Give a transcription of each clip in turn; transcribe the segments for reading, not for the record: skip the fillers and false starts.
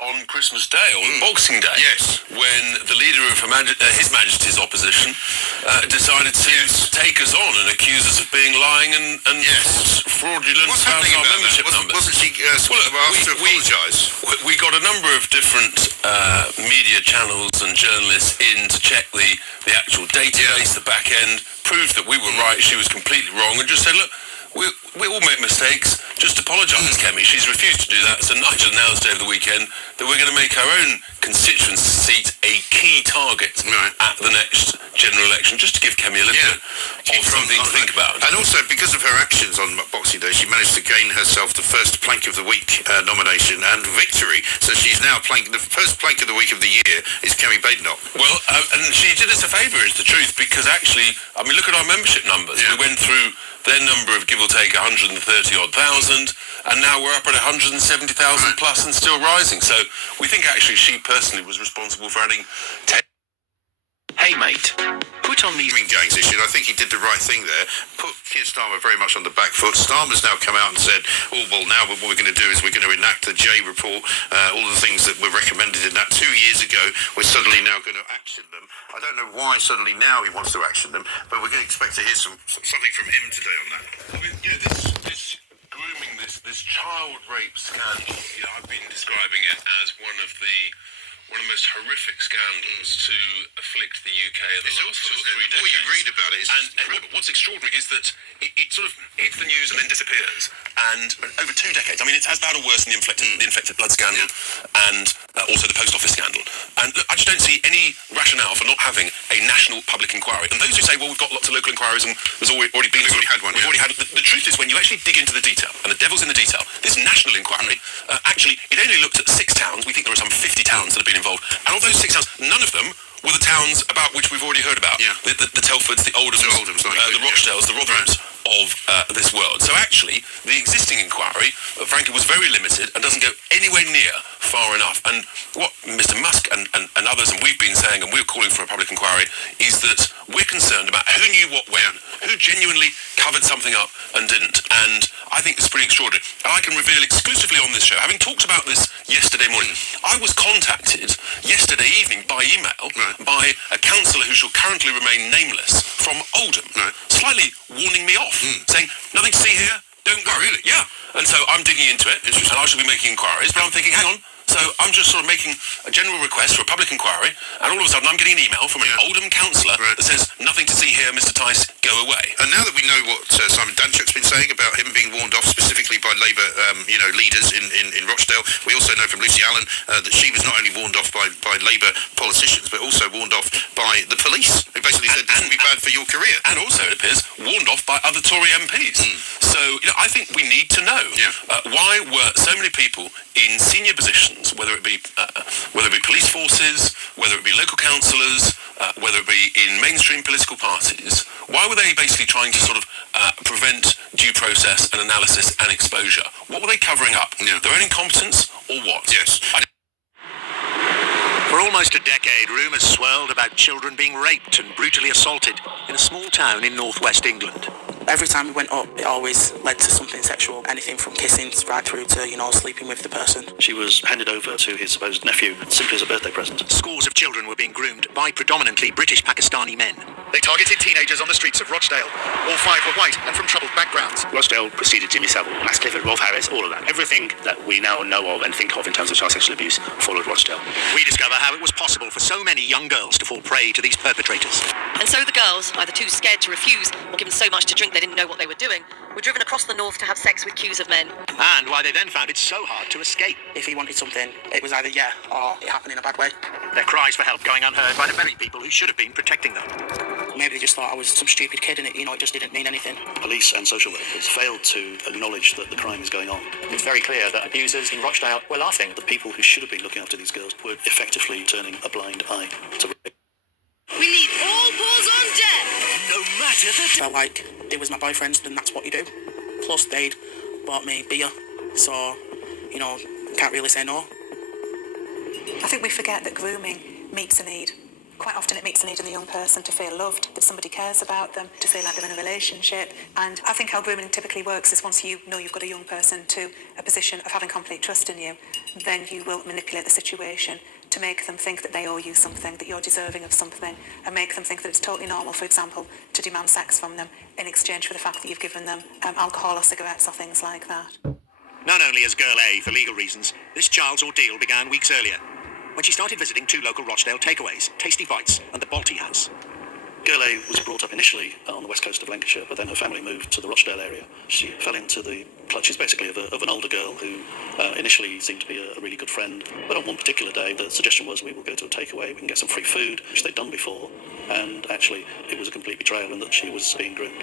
on Christmas Day, or Boxing Day, when the leader of His Majesty's opposition decided to take us on and accuse us of being lying and fraudulent about our membership numbers. Wasn't she asked to apologise? We got a number of different media channels and journalists in to check the actual database, the back end, proved that we were right, she was completely wrong, and just said, look, we all make mistakes, just apologise, Kemi. She's refused to do that, so Nigel announced over the weekend that we're going to make our own constituency seat a key target at the next general election, just to give Kemi a little bit of something to think about. And also, because of her actions on Boxing Day, she managed to gain herself the first Plank of the Week nomination and victory, so she's now the first Plank of the Week of the year is Kemi Badenoch. Well, and she did us a favour, is the truth, because actually, I mean, look at our membership numbers. We went through their number of, give or take, 130-odd thousand, and now we're up at 170,000 plus and still rising. So we think actually she personally was responsible for adding 10. Hey mate, put on these gangs issue. I think he did the right thing there. Put Keir Starmer very much on the back foot. Starmer's now come out and said, now what we're going to do is we're going to enact the J report, all the things that were recommended in that 2 years ago, we're suddenly now going to action them. I don't know why suddenly now he wants to action them, but we're going to expect to hear something from him today on that. I mean, this grooming, this child rape scandal, I've been describing it as one of the most horrific scandals to afflict the UK in the last 2 or 3 decades. The more you read about it, and what's extraordinary is that it sort of hits the news and then disappears. And over 2 decades, I mean, it's as bad or worse than the infected blood scandal and also the post office scandal. And look, I just don't see any rationale for not having a national public inquiry. And those who say, well, we've got lots of local inquiries and there's already been... We've already had one. We've already had... The truth is, when you actually dig into the detail, and the devil's in the detail, this national inquiry, actually, it only looked at 6 towns. We think there are some 50 towns that have been involved. And of those 6 towns, none of them were the towns about which we've already heard about. The Telfords, the Oldhams, the Rochdales, the Rotherhams of this world. So actually, the existing inquiry, frankly, was very limited and doesn't go anywhere near far enough. And what Mr. Musk and others, and we've been saying, and we're calling for a public inquiry, is that we're concerned about who knew what when, who genuinely covered something up and didn't. And I think it's pretty extraordinary. And I can reveal exclusively on this show, having talked about this yesterday morning, I was contacted yesterday evening by email by a councillor who shall currently remain nameless from Oldham, slightly warning me off, saying, nothing to see here, don't go. Oh, really? Yeah. And so I'm digging into it, and I shall be making inquiries, but I'm thinking, hang on. So I'm just sort of making a general request for a public inquiry, and all of a sudden I'm getting an email from an Oldham councillor that says, nothing to see here, Mr. Tice, go away. And now that we know what Simon Danchuk's been saying about him being warned off specifically by Labour leaders in Rochdale, we also know from Lucy Allen that she was not only warned off by Labour politicians, but also warned off by the police, who basically said this will be bad for your career. And also, it appears, warned off by other Tory MPs. So, I think we need to know why were so many people in senior positions, whether it be police forces, whether it be local councillors, whether it be in mainstream political parties, why were they basically trying to sort of prevent due process and analysis and exposure? What were they covering up? Their own incompetence or what? Yes. For almost a decade, rumours swirled about children being raped and brutally assaulted in a small town in northwest England. Every time we went up, it always led to something sexual. Anything from kissing right through to, sleeping with the person. She was handed over to his supposed nephew simply as a birthday present. Scores of children were being groomed by predominantly British Pakistani men. They targeted teenagers on the streets of Rochdale. All 5 were white and from troubled backgrounds. Rochdale preceded Jimmy Savile, Max Clifford, Rolf Harris, all of that. Everything that we now know of and think of in terms of child sexual abuse followed Rochdale. We discover how it was possible for so many young girls to fall prey to these perpetrators. And so the girls, either too scared to refuse or given so much to drink they didn't know what they were doing, were driven across the north to have sex with queues of men. And why they then found it so hard to escape. If he wanted something, it was either or it happened in a bad way. Their cries for help going unheard by the very people who should have been protecting them. Maybe they just thought I was some stupid kid and it just didn't mean anything. Police and social workers failed to acknowledge that the crime is going on. It's very clear that abusers in Rochdale were laughing. The people who should have been looking after these girls were effectively turning a blind eye to rape. We need all balls on deck! No matter the... Felt like it was my boyfriend's and that's what you do. Plus they'd bought me beer, so, can't really say no. I think we forget that grooming meets a need. Quite often it meets a need in the young person to feel loved, that somebody cares about them, to feel like they're in a relationship. And I think how grooming typically works is once you know you've got a young person to a position of having complete trust in you, then you will manipulate the situation to make them think that they owe you something, that you're deserving of something, and make them think that it's totally normal, for example, to demand sex from them in exchange for the fact that you've given them alcohol or cigarettes or things like that. Known only as Girl A for legal reasons, this child's ordeal began weeks earlier, when she started visiting 2 local Rochdale takeaways, Tasty Bites and the Balti House. Girl A was brought up initially on the west coast of Lancashire, but then her family moved to the Rochdale area. She fell into the clutches basically of an older girl who initially seemed to be a really good friend. But on one particular day, the suggestion was we will go to a takeaway, we can get some free food, which they'd done before. And actually, it was a complete betrayal in that she was being groomed.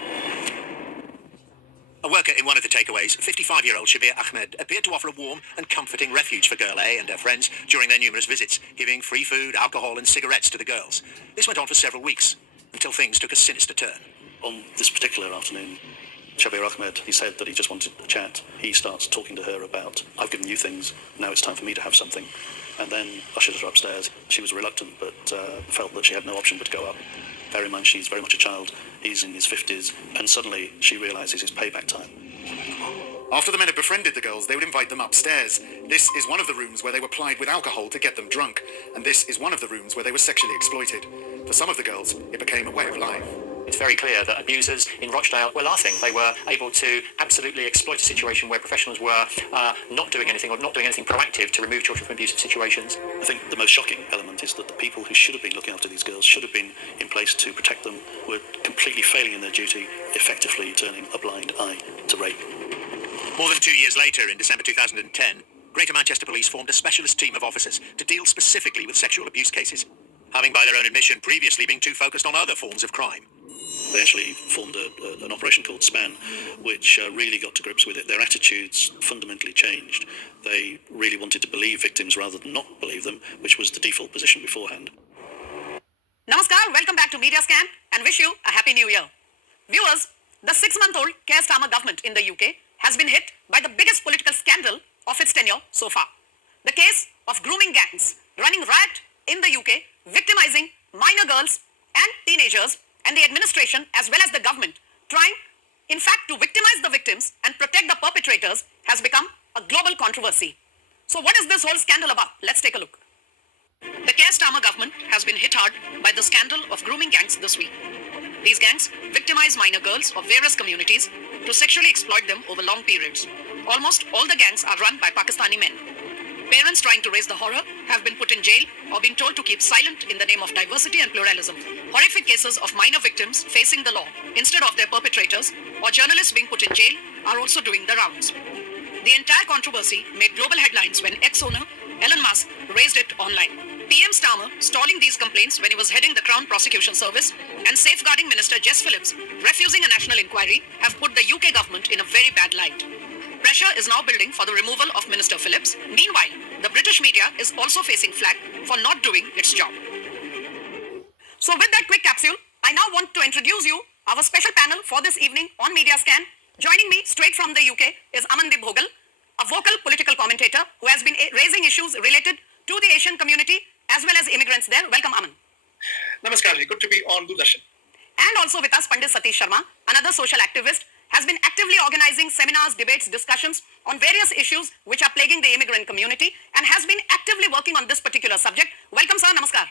A worker in one of the takeaways, 55-year-old Shabir Ahmed, appeared to offer a warm and comforting refuge for Girl A and her friends during their numerous visits, giving free food, alcohol and cigarettes to the girls. This went on for several weeks, until things took a sinister turn. On this particular afternoon, Shabir Ahmed, he said that he just wanted a chat. He starts talking to her about, I've given you things, now it's time for me to have something. And then ushered her upstairs. She was reluctant, but felt that she had no option but to go up. Bear in mind, she's very much a child. He's in his 50s, and suddenly she realises it's payback time. After the men had befriended the girls, they would invite them upstairs. This is one of the rooms where they were plied with alcohol to get them drunk, and this is one of the rooms where they were sexually exploited. For some of the girls, it became a way of life. It's very clear that abusers in Rochdale were laughing. They were able to absolutely exploit a situation where professionals were not doing anything or not doing anything proactive to remove children from abusive situations. I think the most shocking element is that the people who should have been looking after these girls, should have been in place to protect them, were completely failing in their duty, effectively turning a blind eye to rape. More than 2 years later, in December 2010, Greater Manchester Police formed a specialist team of officers to deal specifically with sexual abuse cases, having by their own admission previously been too focused on other forms of crime. They actually formed an operation called SPAN, which really got to grips with it. Their attitudes fundamentally changed. They really wanted to believe victims rather than not believe them, which was the default position beforehand. Namaskar, welcome back to Media Scan and wish you a happy new year. Viewers, the 6-month-old Keir Starmer government in the UK has been hit by the biggest political scandal of its tenure so far. The case of grooming gangs running riot in the UK, victimizing minor girls and teenagers, and the administration as well as the government trying, in fact, to victimize the victims and protect the perpetrators has become a global controversy. So what is this whole scandal about? Let's take a look. The Keir Starmer government has been hit hard by the scandal of grooming gangs this week. These gangs victimize minor girls of various communities to sexually exploit them over long periods. Almost all the gangs are run by Pakistani men. Parents trying to raise the horror have been put in jail or been told to keep silent in the name of diversity and pluralism. Horrific cases of minor victims facing the law instead of their perpetrators, or journalists being put in jail, are also doing the rounds. The entire controversy made global headlines when ex-owner Elon Musk raised it online. PM Starmer stalling these complaints when he was heading the Crown Prosecution Service, and Safeguarding Minister Jess Phillips refusing a national inquiry have put the UK government in a very bad light. Pressure is now building for the removal of Minister Phillips. Meanwhile, the British media is also facing flack for not doing its job. So with that quick capsule, I now want to introduce you our special panel for this evening on Media Scan. Joining me straight from the UK is Amandeep Bhogal, a vocal political commentator who has been raising issues related to the Asian community as well as immigrants there. Welcome, Aman. Namaskar, good to be on Doordarshan. And also with us, Pandit Satish Sharma, another social activist, has been actively organizing seminars, debates, discussions on various issues which are plaguing the immigrant community and has been actively working on this particular subject. Welcome, sir. Namaskar.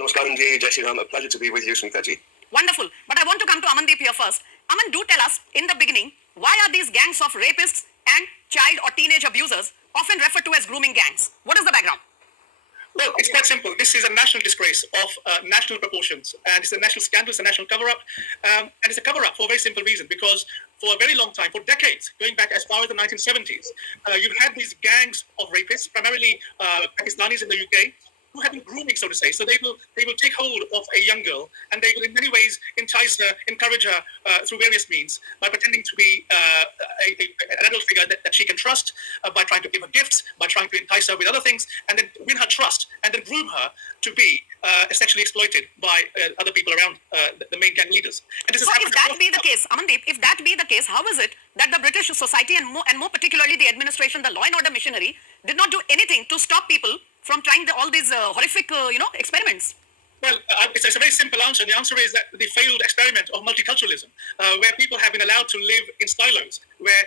Namaskar, Jai Shri Ram. A pleasure to be with you, Smita ji. Wonderful. But I want to come to Amandeep here first. Aman, do tell us in the beginning, why are these gangs of rapists and child or teenage abusers often referred to as grooming gangs? What is the background? Well, it's quite simple. This is a national disgrace of national proportions, and it's a national scandal, it's a national cover-up, and it's a cover-up for a very simple reason, because for a very long time, for decades, going back as far as the 1970s, you've had these gangs of rapists, primarily Pakistanis in the UK, who have been grooming, so to say. So they will take hold of a young girl, and they will in many ways entice her, encourage her through various means by pretending to be an adult figure that she can trust, by trying to give her gifts, by trying to entice her with other things, and then win her trust, and then groom her to be sexually exploited by other people around the main gang leaders. And this so if that be the case, Amandeep, if that be the case, how is it that the British society and more particularly the administration, the law and order machinery, did not do anything to stop people from trying all these horrific, experiments? Well, it's a very simple answer. The answer is that the failed experiment of multiculturalism, where people have been allowed to live in silos, where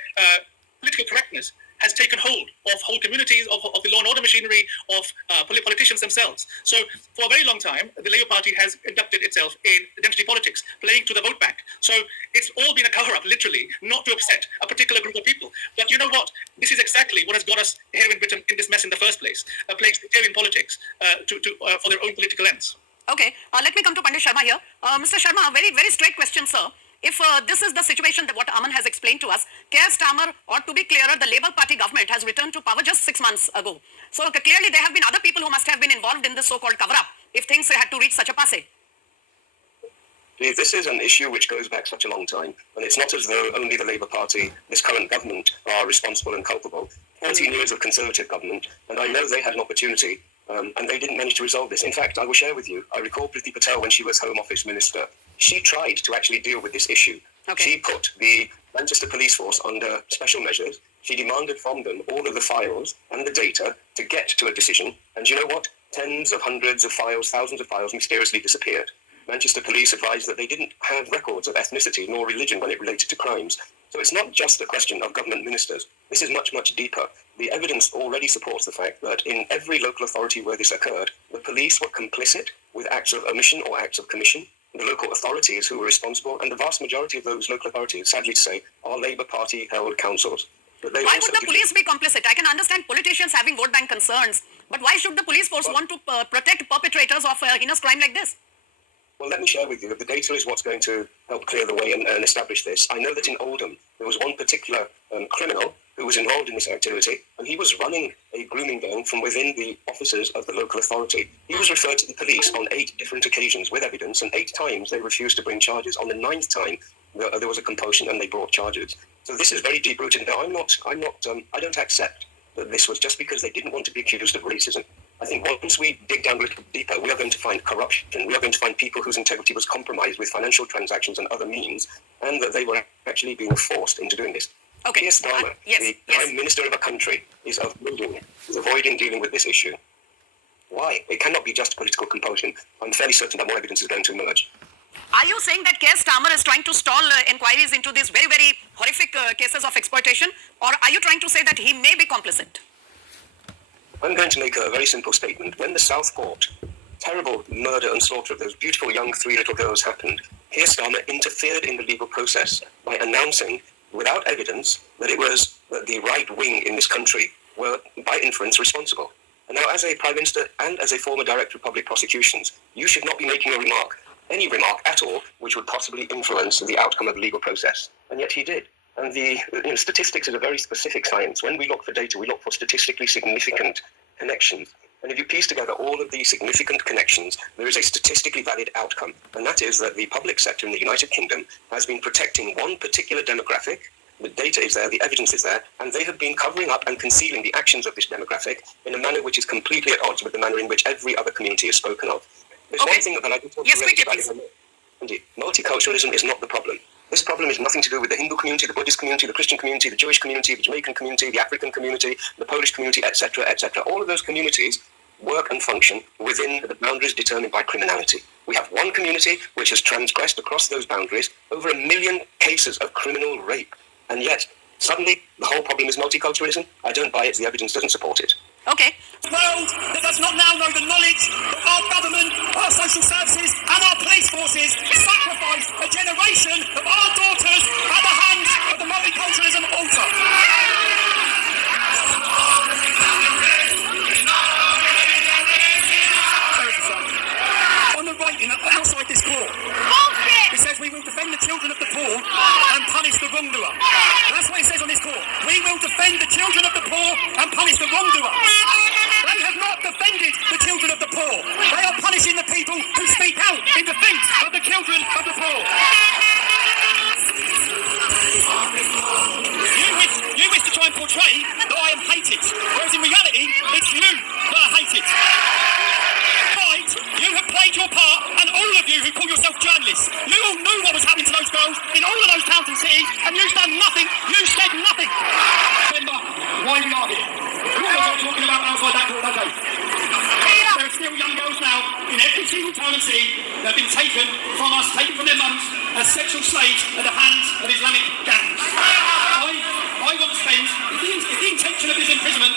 political correctness has taken hold of whole communities, of the law and order machinery, of politicians themselves. So for a very long time, the Labour Party has inducted itself in identity politics, playing to the vote bank. So it's all been a cover-up, literally, not to upset a particular group of people. But you know what? This is exactly what has got us here in Britain in this mess in the first place, playing sectarian politics for their own political ends. Okay, let me come to Pandit Sharma here. Mr. Sharma, a very, very straight question, sir. If this is the situation that what Aman has explained to us, Keir Starmer, or to be clearer, the Labour Party government has returned to power just 6 months ago. So clearly there have been other people who must have been involved in this so-called cover-up if things had to reach such a passe. This is an issue which goes back such a long time, and it's not as though only the Labour Party, this current government, are responsible and culpable. 14 years of Conservative government, and I know they had an opportunity, and they didn't manage to resolve this. In fact, I will share with you, I recall Priti Patel when she was Home Office Minister. She tried to actually deal with this issue. Okay. She put the Manchester Police Force under special measures. She demanded from them all of the files and the data to get to a decision. And you know what? Tens of hundreds of files, thousands of files mysteriously disappeared. Manchester Police advised that they didn't have records of ethnicity nor religion when it related to crimes. So it's not just a question of government ministers. This is much, much deeper. The evidence already supports the fact that in every local authority where this occurred, the police were complicit with acts of omission or acts of commission. The local authorities who were responsible, and the vast majority of those local authorities, sadly to say, are Labour Party-held councils. Why would the police be complicit? I can understand politicians having vote bank concerns, but why should the police force want to protect perpetrators of heinous crime like this? Well, let me share with you. The data is what's going to help clear the way and establish this. I know that in Oldham, there was one particular criminal who was involved in this activity, and he was running a grooming gang from within the offices of the local authority. He was referred to the police on 8 different occasions with evidence, and 8 times they refused to bring charges. On the 9th time, there was a compulsion, and they brought charges. So this is very deep-rooted. Now, I don't accept that this was just because they didn't want to be accused of racism. I think once we dig down a little deeper, we are going to find corruption. We are going to find people whose integrity was compromised with financial transactions and other means, and that they were actually being forced into doing this. Okay. Keir Starmer, the Prime Minister of a country, is avoiding dealing with this issue. Why? It cannot be just political compulsion. I'm fairly certain that more evidence is going to emerge. Are you saying that Keir Starmer is trying to stall inquiries into these very, very horrific cases of exploitation, or are you trying to say that he may be complicit? I'm going to make a very simple statement. When the Southport terrible murder and slaughter of those beautiful young 3 little girls happened, Keir Starmer interfered in the legal process by announcing, without evidence, that it was the right wing in this country were, by inference, responsible. And now, as a Prime Minister and as a former Director of Public Prosecutions, you should not be making a remark, any remark at all, which would possibly influence the outcome of the legal process. And yet he did. And statistics is a very specific science. When we look for data, we look for statistically significant connections. And if you piece together all of these significant connections, there is a statistically valid outcome. And that is that the public sector in the United Kingdom has been protecting one particular demographic. The data is there, the evidence is there, and they have been covering up and concealing the actions of this demographic in a manner which is completely at odds with the manner in which every other community is spoken of. There's one thing that I can talk about. Indeed, multiculturalism is not the problem. This problem is nothing to do with the Hindu community, the Buddhist community, the Christian community, the Jewish community, the Jamaican community, the African community, the Polish community, etc., etc. All of those communities work and function within the boundaries determined by criminality. We have one community which has transgressed across those boundaries over 1 million cases of criminal rape. And yet, suddenly, the whole problem is multiculturalism. I don't buy it. The evidence doesn't support it. Okay. A world that does not now know the knowledge that our government, our social services and our police forces sacrifice a generation of our daughters at the hands of the multiculturalism altar. On the writing outside this court, it says we will defend the children of the poor and punish the wrongdoer. That's what it says on this court. We will defend the children of the poor and punish the wrongdoer. They have not defended the children of the poor. They are punishing the people who speak out in defence of the children of the poor. You wish to try and portray that I am hated, whereas in reality, it's you that are hated. Right, you have played your part, and all of you who call yourself journalists, you all knew what was happening to those girls in all of those towns and cities, and you've done nothing. You said nothing. Remember why we are here. Who was I talking about outside that door that day? There are still young girls now in every single town and city that have been taken from us, taken from their mums, as sexual slaves at the hands of Islamic gangs. I want to spend if the intention of this imprisonment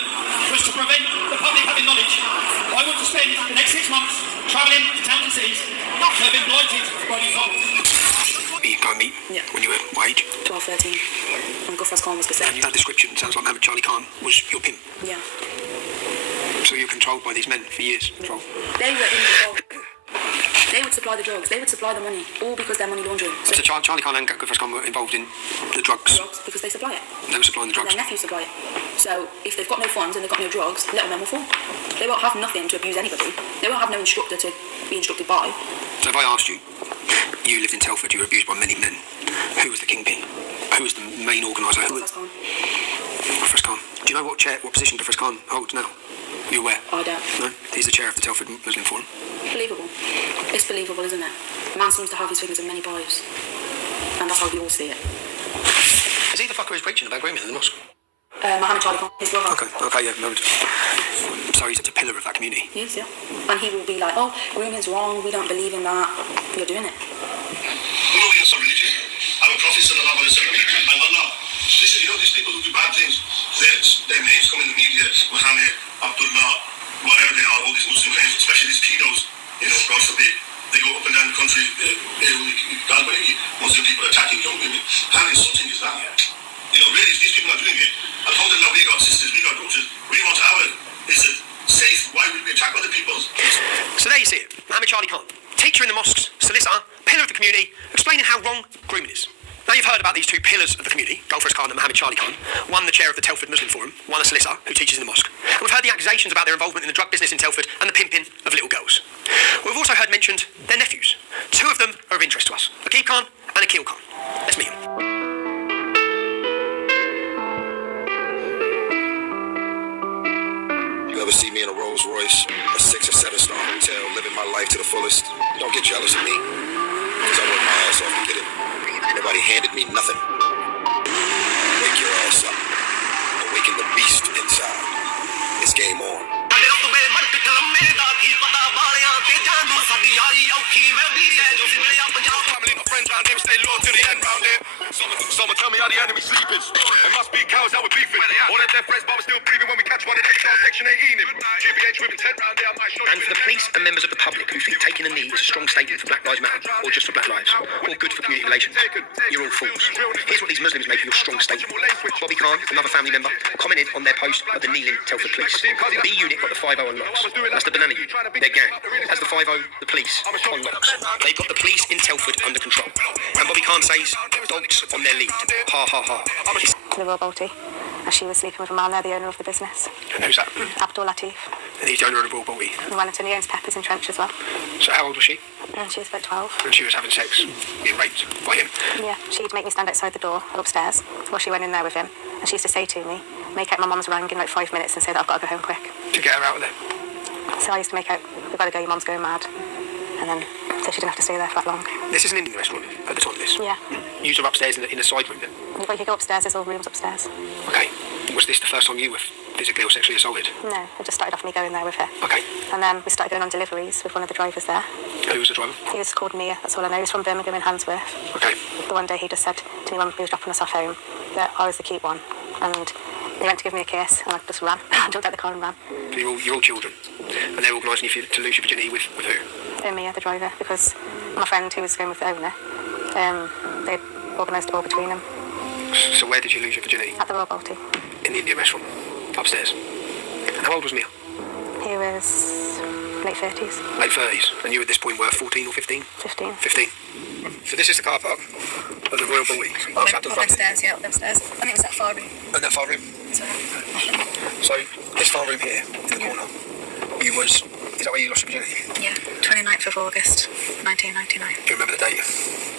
was to prevent the public having knowledge, I want to spend the next 6 months travelling to towns and cities that have been blighted by these violence. You can't meet when you were my age? 12, 13. When Gulfast Khan was beset. And that description sounds like Mohammed Charlie Khan was your pimp. Yeah. So you were controlled by these men for years? They were involved. They would supply the drugs, they would supply the money, all because they're money laundering. So Charlie Khan and Gulfast Khan were involved in the drugs? Because they supply it. They were supplying the drugs? And their nephews supply it. So if they've got no funds and they've got no drugs, little men will fall. They won't have nothing to abuse anybody. They won't have no instructor to be instructed by. So if I asked you, you lived in Telford, you were abused by many men. Who was the kingpin? Who was the main organiser? Gulfast Khan. Gulfast Khan. Do you know what position Gulfast Khan holds now? Are you aware? I don't. No? He's the chair of the Telford Muslim Forum. Believable. It's believable, isn't it? A man seems to have his fingers in many pies. And that's how we all see it. Is he the fucker who's preaching about grooming in the mosque? Mohammed Charlie Khan, his brother. Okay, yeah, no. So he's a pillar of that community? He is, yeah. And he will be like, oh, grooming's wrong, we don't believe in that. You're doing it. Following some religion, our Prophet sallallahu alaihi wasallam, and Allah. Listen, you know these people who do bad things, their names come in the media, Muhammad, Abdullah, whatever they are, all these Muslim names, especially these pedos, you know, God forbid, they go up and down the country, Muslim people attacking young women. How insulting is that? You know, really, these people are doing it. Alhamdulillah, we got sisters, we got daughters, we want our, is it safe? Why would we attack other people's? So there you see it, Mohammed Charlie Khan, teacher in the mosques, solicitor, pillar of the community, explaining how wrong grooming is. Now you've heard about these two pillars of the community, Gulfast Khan and Mohammed Charlie Khan, one the chair of the Telford Muslim Forum, one a solicitor who teaches in the mosque. And we've heard the accusations about their involvement in the drug business in Telford and the pimping of little girls. We've also heard mentioned their nephews. Two of them are of interest to us, Aqib Khan and Akil Khan. Let's meet them. You ever see me in a Rolls Royce, a 6 or 7 star hotel, living my life to the fullest? Don't get jealous of me, because I worked my ass off to get it. Nobody handed me nothing. Wake your ass up. Awaken the beast inside. It's game on. Family, my friends round here stay loyal to the end round here. Someone tell me how the enemy sleeping. It must be cows that we're beefing. All their death threats, but we're still breathing when we catch one of them. Section 18 him. GBH with a 10 round there. I might show you. And for the police and members of the public who think taking a knee is a strong statement for Black Lives Matter, or just for Black Lives, or good for community relations, you're all fools. Here's what these Muslims make of your strong statement. Bobby Khan, another family member, commented on their post of the kneeling Telford police. B unit got the 5-0 on locks. That's the Banana unit, their gang. Has the 5-0, the police, on locks. They've got the police in Telford under control. And Bobby Khan says, dogs on their lead. Ha ha ha. The Royal Balti. And she was sleeping with a man there, the owner of the business. And who's that? Abdul Latif. And he's the owner of the Royal Balti. In Wellington, he owns Peppers in Trench as well. So how old was she? And she was about 12. And she was having sex, being raped by him? Yeah, she'd make me stand outside the door upstairs while she went in there with him. And she used to say to me, make out my mum's rang in like 5 minutes and say that I've got to go home quick. To get her out of there? So I used to make out, we've got to go, your mum's going mad. And then, so she didn't have to stay there for that long. This is an Indian restaurant at the time of this? Yeah. You were upstairs in the side room then? You could go upstairs, there's all rooms upstairs. Okay. Was this the first time you were physically or sexually assaulted? No, it just started off me going there with her. Okay. And then we started going on deliveries with one of the drivers there. Who was the driver? He was called Mia, that's all I know. He was from Birmingham in Handsworth. Okay. The one day he just said to me when he was dropping us off home that I was the cute one. And he went to give me a kiss and I just ran. I jumped out the car and ran. You're all children? And they're organising you to lose your virginity with who? Mia, the driver, because my friend who was going with the owner, they organised it all between them. So where did you lose your virginity? At the Royal Balti. In the Indian restaurant? Upstairs? And how old was Mia? He was late 30s. Late 30s? And you at this point were 14 or 15? 15. 15. So this is the car park of the Royal Balti. Up upstairs, yeah, upstairs. I think it was that far room. And that far room? So this far room here, in the corner, is that where you lost your virginity? Yeah, 29th of August, 1999. Do you remember the date?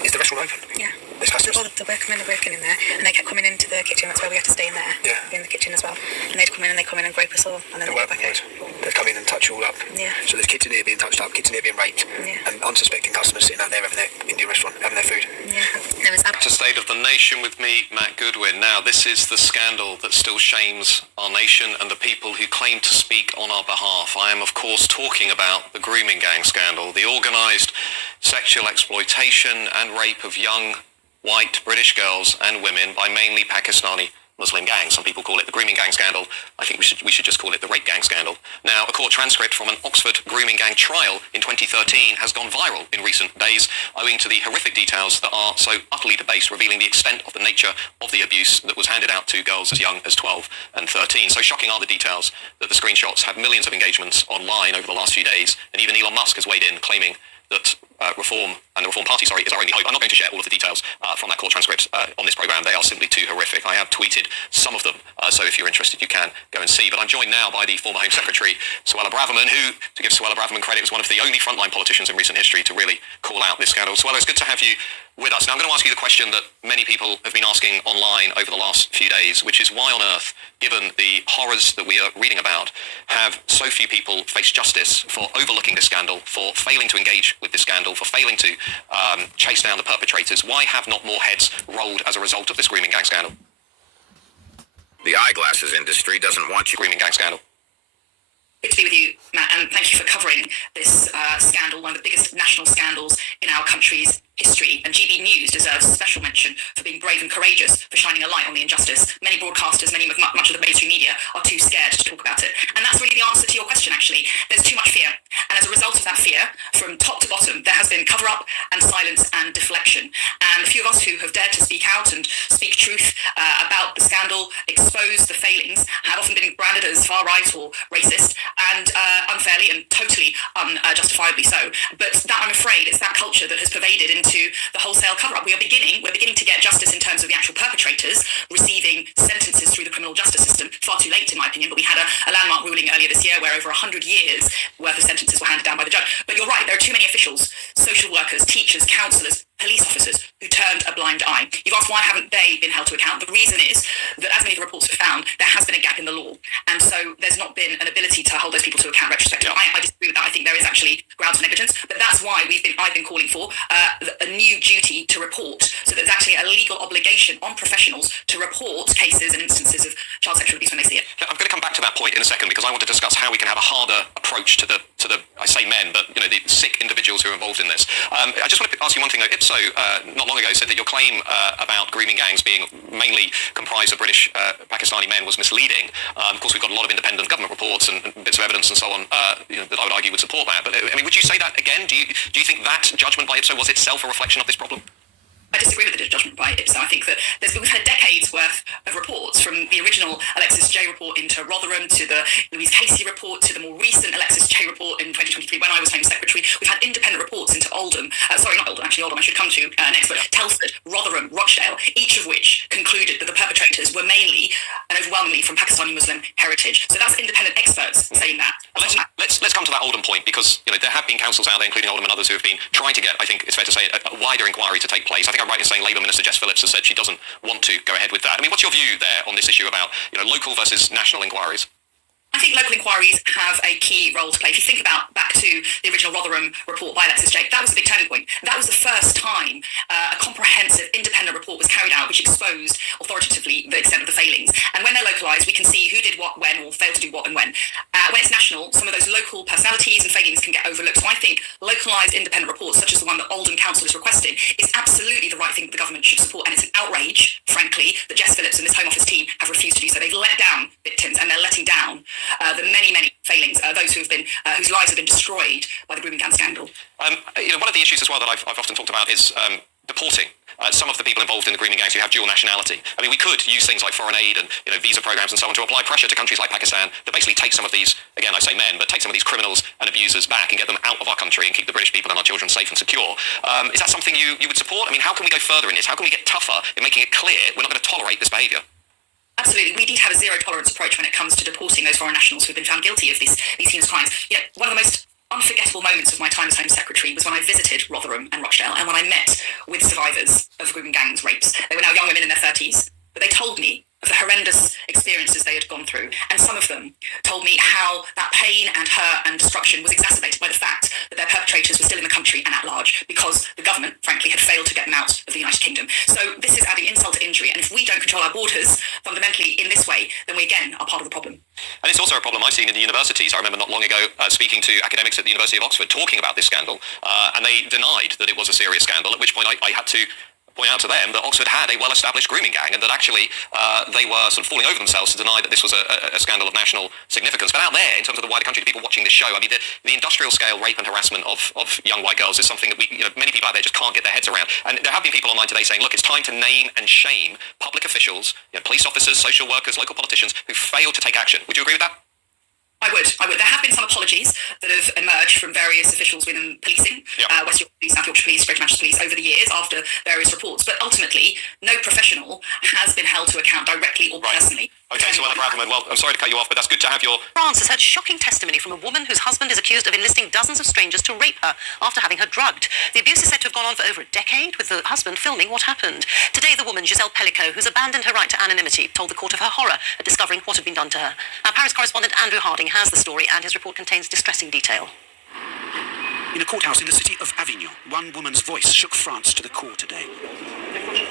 Is the restaurant open? Yeah. There's customers? All the workmen are working in there, and they kept coming into the kitchen. That's where we had to stay in there. Yeah. In the kitchen as well. And they'd come in and grope us all, and then they'd go back out. They'd come in and touch you all up. Yeah. So there's kids in here being touched up, kids in here being raped, and unsuspecting customers sitting out there having their Indian restaurant, having their food. Yeah. There was To State of the Nation with me, Matt Goodwin. Now, this is the scandal that still shames our nation and the people who claim to speak on our behalf. I am, of course, talking about the grooming gang scandal, the organised sexual exploitation and rape of young white British girls and women by mainly Pakistani Muslim gangs. Some people call it the grooming gang scandal. I think we should just call it the rape gang scandal. Now, a court transcript from an Oxford grooming gang trial in 2013 has gone viral in recent days, owing to the horrific details that are so utterly debased, revealing the extent of the nature of the abuse that was handed out to girls as young as 12 and 13. So shocking are the details that the screenshots have millions of engagements online over the last few days, and even Elon Musk has weighed in, claiming that Reform and the Reform Party, is our only hope. I'm not going to share all of the details from that court transcript on this programme. They are simply too horrific. I have tweeted some of them, so if you're interested, you can go and see. But I'm joined now by the former Home Secretary, Suella Braverman, who, to give Suella Braverman credit, was one of the only frontline politicians in recent history to really call out this scandal. Suella, it's good to have you with us. Now, I'm going to ask you the question that many people have been asking online over the last few days, which is why on earth, given the horrors that we are reading about, have so few people faced justice for overlooking this scandal, for failing to engage with this scandal, for failing to chase down the perpetrators? Why have not more heads rolled as a result of this grooming gang scandal? The eyeglasses industry doesn't want you. Grooming gang scandal. Good to be with you, Matt, and thank you for covering this scandal, one of the biggest national scandals in our country's history. And GB News deserves special mention for being brave and courageous, for shining a light on the injustice. Many broadcasters, much of the mainstream media are too scared to talk about it. And that's really the answer to your question, actually. There's too much fear. And as a result of that fear, from top to bottom, there has been cover-up and silence and deflection. And the few of us who have dared to speak out and speak truth about the scandal, expose the failings, have often been branded as far-right or racist, and unfairly and totally unjustifiably so. But that, I'm afraid, is that culture that has pervaded into the wholesale cover-up. We're beginning to get justice in terms of the actual perpetrators receiving sentences through the criminal justice system. Far too late, in my opinion, but we had a landmark ruling earlier this year where over 100 years worth of sentences were handed down by the judge. But you're right, there are too many officials, social workers, teachers, counsellors, police officers who turned a blind eye. You've asked why haven't they been held to account? The reason is that, as many of the reports have found, there has been a gap in the law, and so there's not been an ability to hold those people to account retrospectively. I disagree with that. I think there is actually grounds for negligence, but that's why I've been calling for a new duty to report, so that there's actually a legal obligation on professionals to report cases and instances of child sexual abuse when they see it. I'm going to come back to that point in a second, because I want to discuss how we can have a harder approach to the I say men, but the sick individuals who are involved in this. I just want to ask you one thing though. Ipso, not long ago, said that your claim about grooming gangs being mainly comprised of British Pakistani men was misleading. Of course, we've got a lot of independent government reports and bits of evidence and so on that I would argue would support that. But I mean, would you say that again? Do you think that judgment by Ipso was itself a reflection of this problem? I disagree with the judgment by Ipso. I think that we've had decades worth of reports, from the original Alexis J report into Rotherham, to the Louise Casey report, to the more recent Alexis J report in 2023 when I was Home Secretary. We've had independent reports into Oldham, Oldham I should come to next, but Telford, Rotherham, Rochdale, each of which concluded that the perpetrators were mainly and overwhelmingly from Pakistani Muslim heritage. So that's independent experts saying that. Let's come to that Oldham point, because there have been councils out there, including Oldham and others, who have been trying to get, I think it's fair to say, a wider inquiry to take place. I think I'm right in saying Labour Minister Jess Phillips has said she doesn't want to go ahead with that. I mean, what's your view there on this issue about local versus national inquiries? I think local inquiries have a key role to play. If you think back to the original Rotherham report by Alexis J, that was a big turning point. That was the first time a comprehensive independent report was carried out which exposed authoritatively the extent of the failings. And when they're localised, we can see who did what when, or failed to do what and when. When it's national, some of those local personalities and failings can get overlooked. So I think localised independent reports, such as the one that Oldham Council is requesting, is absolutely the right thing that the government should support. And it's an outrage, frankly, that Jess Phillips and this Home Office team have refused to do so. They've let down victims, and they're letting down the many failings, those who have been, whose lives have been destroyed by the grooming gang scandal. One of the issues as well that I've often talked about is deporting some of the people involved in the grooming gangs who have dual nationality. I mean, we could use things like foreign aid and visa programs and so on to apply pressure to countries like Pakistan to basically take some of these, again I say men, but take some of these criminals and abusers back and get them out of our country and keep the British people and our children safe and secure. Is that something you would support? I mean, how can we go further in this? How can we get tougher in making it clear we're not going to tolerate this behaviour? Absolutely. We need to have a zero-tolerance approach when it comes to deporting those foreign nationals who have been found guilty of these heinous crimes. One of the most unforgettable moments of my time as Home Secretary was when I visited Rotherham and Rochdale, and when I met with survivors of grooming gangs rapes. They were now young women in their 30s, but they told me of the horrendous experiences they had gone through, and some of them told me how that pain and hurt and destruction was exacerbated by the fact that their perpetrators were still in the country and at large, because the government, frankly, had failed to get them out of the United Kingdom. So this is adding insult to injury, and if we don't control our borders fundamentally in this way, then we again are part of the problem. And it's also a problem I've seen in the universities. I remember not long ago speaking to academics at the University of Oxford talking about this scandal, and they denied that it was a serious scandal, at which point I had to point out to them that Oxford had a well-established grooming gang and that actually they were sort of falling over themselves to deny that this was a scandal of national significance. But out there, in terms of the wider country, the people watching this show, I mean, the industrial scale rape and harassment of young white girls is something that many people out there just can't get their heads around. And there have been people online today saying, look, it's time to name and shame public officials, police officers, social workers, local politicians who failed to take action. Would you agree with that? I would. There have been some apologies that have emerged from various officials within policing, West Yorkshire Police, South Yorkshire Police, Greater Manchester Police, over the years after various reports. But ultimately, no professional has been held to account directly or personally. Okay, so Anna Braverman, well, I'm sorry to cut you off, but that's good to have your... France has heard shocking testimony from a woman whose husband is accused of enlisting dozens of strangers to rape her after having her drugged. The abuse is said to have gone on for over a decade, with the husband filming what happened. Today, the woman, Giselle Pellicot, who's abandoned her right to anonymity, told the court of her horror at discovering what had been done to her. Our Paris correspondent Andrew Harding has the story, and his report contains distressing detail. In a courthouse in the city of Avignon, one woman's voice shook France to the core today.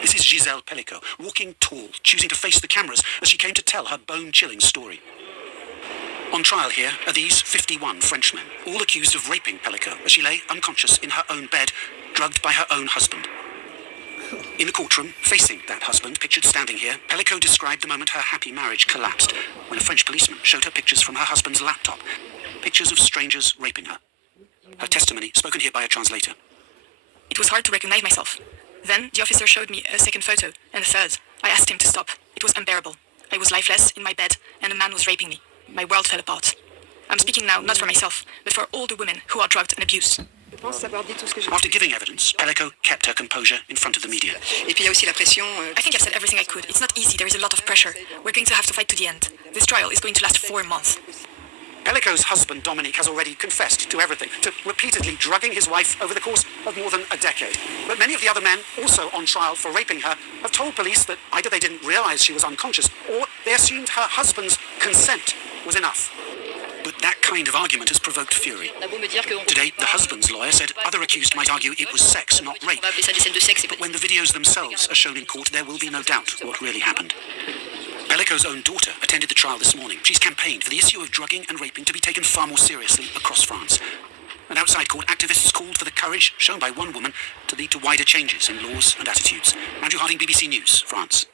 This is Giselle Pellicot, walking tall, choosing to face the cameras as she came to tell her bone-chilling story. On trial here are these 51 Frenchmen, all accused of raping Pellicot as she lay unconscious in her own bed, drugged by her own husband. In the courtroom, facing that husband, pictured standing here, Pellicot described the moment her happy marriage collapsed, when a French policeman showed her pictures from her husband's laptop, pictures of strangers raping her. Her testimony, spoken here by a translator. It was hard to recognize myself. Then the officer showed me a second photo, and a third. I asked him to stop. It was unbearable. I was lifeless in my bed, and a man was raping me. My world fell apart. I'm speaking now not for myself, but for all the women who are drugged and abused. After giving evidence, Pellicot kept her composure in front of the media. I think I've said everything I could. It's not easy. There is a lot of pressure. We're going to have to fight to the end. This trial is going to last 4 months. Pellicot's husband, Dominique, has already confessed to everything, to repeatedly drugging his wife over the course of more than a decade. But many of the other men, also on trial for raping her, have told police that either they didn't realize she was unconscious, or they assumed her husband's consent was enough. But that kind of argument has provoked fury. Today, the husband's lawyer said other accused might argue it was sex, not rape. But when the videos themselves are shown in court, there will be no doubt what really happened. Pellicot's own daughter attended the trial this morning. She's campaigned for the issue of drugging and raping to be taken far more seriously across France. And outside court, activists called for the courage shown by one woman to lead to wider changes in laws and attitudes. Andrew Harding, BBC News, France.